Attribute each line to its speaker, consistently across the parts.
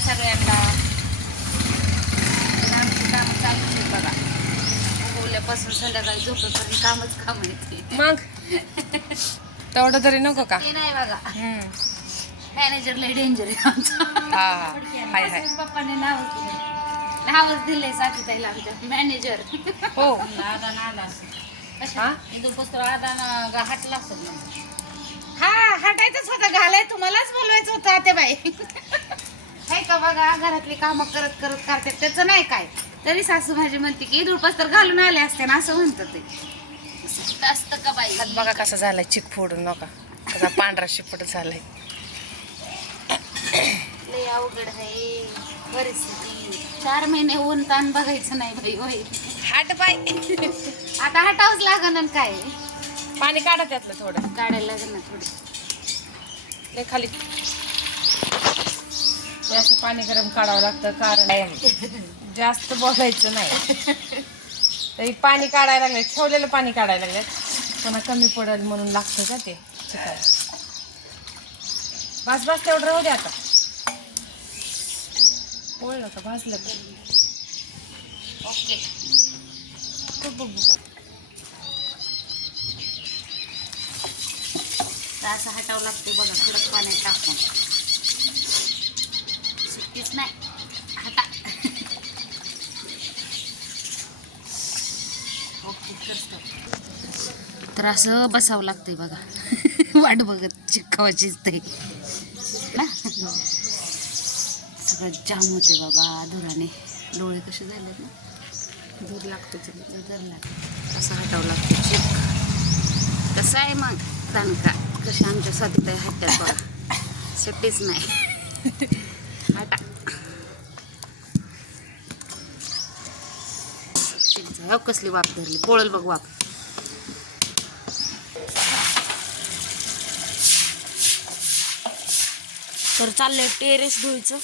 Speaker 1: सगळ्यांना. आमची काम चालूच आहे बघा. उगवल्यापासून संध्याकाळी झोपेपर्यंत कामच काम येते
Speaker 2: मग? तेवढं तरी नको का?
Speaker 1: ते नाही बघा.
Speaker 2: हम्म.
Speaker 1: मॅनेजर लय डेंजर आहे आमचा.
Speaker 2: हा हाय हाय.
Speaker 1: पप्पाने नावच दिलं नावच साथीताईला आमच्या. मॅनेजर
Speaker 2: हो.
Speaker 1: आदान आला
Speaker 2: हा?
Speaker 1: इथून पुस्तक आदान हाटला असेल ना.
Speaker 2: हा हटायचंच होतं. घालाय तुम्हालाच बोलवायचं होतं ते बाई
Speaker 1: हाय का बघा घरातली कामं करत करत करतात त्याचं नाही काय. तरी सासू माझी म्हणते की धुळपास तर घालून आले असते ना असं म्हणतं ते. असं असतं का बाई?
Speaker 2: हात बघा कसा झालाय चिक फोडून नका कसा पांढरा शिपट झालाय.
Speaker 1: लय अवघड आहे परिस्थिती. चार महिने ऊन ताण बघायचं नाही बाई होय.
Speaker 2: हाट बाई.
Speaker 1: आता हटावच लागन आणि काय.
Speaker 2: पाणी काढा त्यातलं थोडं.
Speaker 1: काढायला लागन ना थोडी.
Speaker 2: लय खाली. ते असं पाणी गरम काढावं लागतं कारण जास्त बोलायचं नाही. तरी पाणी काढायला लागले ठेवलेलं पाणी काढायला लागले. पुन्हा कमी पडेल म्हणून लागतं का ते? चिकायला बस बस तेवढं राहू दे आता. पोळलं का भाजलं
Speaker 1: ओके
Speaker 2: खूप बघू
Speaker 1: असं हटावं लागते बघा थोडं पाण्यात टाकून. नाही. तर असं बसावं लागतंय बघा. वाट बघत चिक्कावाचीच ते सगळं जाम होते बाबा धुराने डोळे कसे झाले ना?
Speaker 2: दूध लागतं.
Speaker 1: धर लागतं असं हटावं लागतं चिक. कसं आहे मग? दणका कशा आमच्या साथीत हट्ट्यात बघा. सुट्टीच नाही. हटा. हो कसली वाफ धरली? पोळल बघ वाफ.
Speaker 2: तर चाललंय टेरेस धुयचं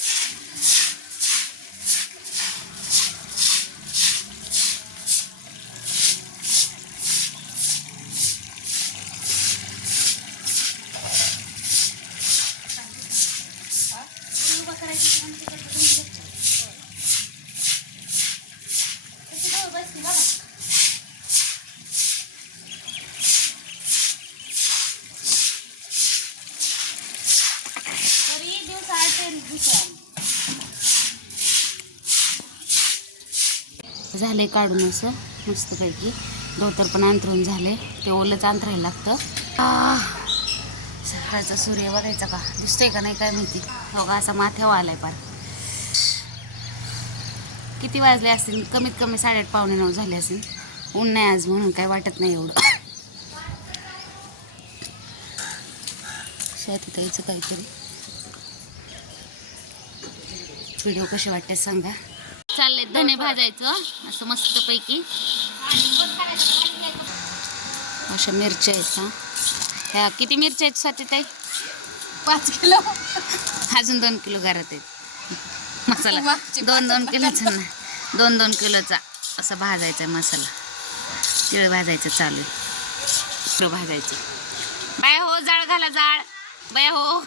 Speaker 1: झाले काढून असं मस्तपैकी. धोतर पण अंतरून झाले. ते ओलंच अंतरायला लागतं. सकाळचा सूर्य बघायचा का? दिसतोय का नाही काय माहिती. हो का असा माथ्यावर आलाय पार. किती वाजले असतील? कमीत कमी साडेआठ पावणे नऊ झाले असतील ऊन नाही आज म्हणून काय वाटत नाही एवढं. शेतात यायचं काहीतरी. व्हिडिओ कसे वाटते सांगा. चालले धने भाजायचं. असं मस्तपैकी. अशा मिरच्या आहेत हा. ह्या किती मिरच्या आहेत स्वाती ताई
Speaker 2: पाच किलो.
Speaker 1: अजून दोन किलो घरात आहेत. मसाला. दोन दोन किलोचा ना दोन दोन किलोचा असा भाजायचा आहे मसाला. तिळ भाजायचं चालू. तिळ भाजायचं. बाय हो जाळ घाला जाळ. बाय हो.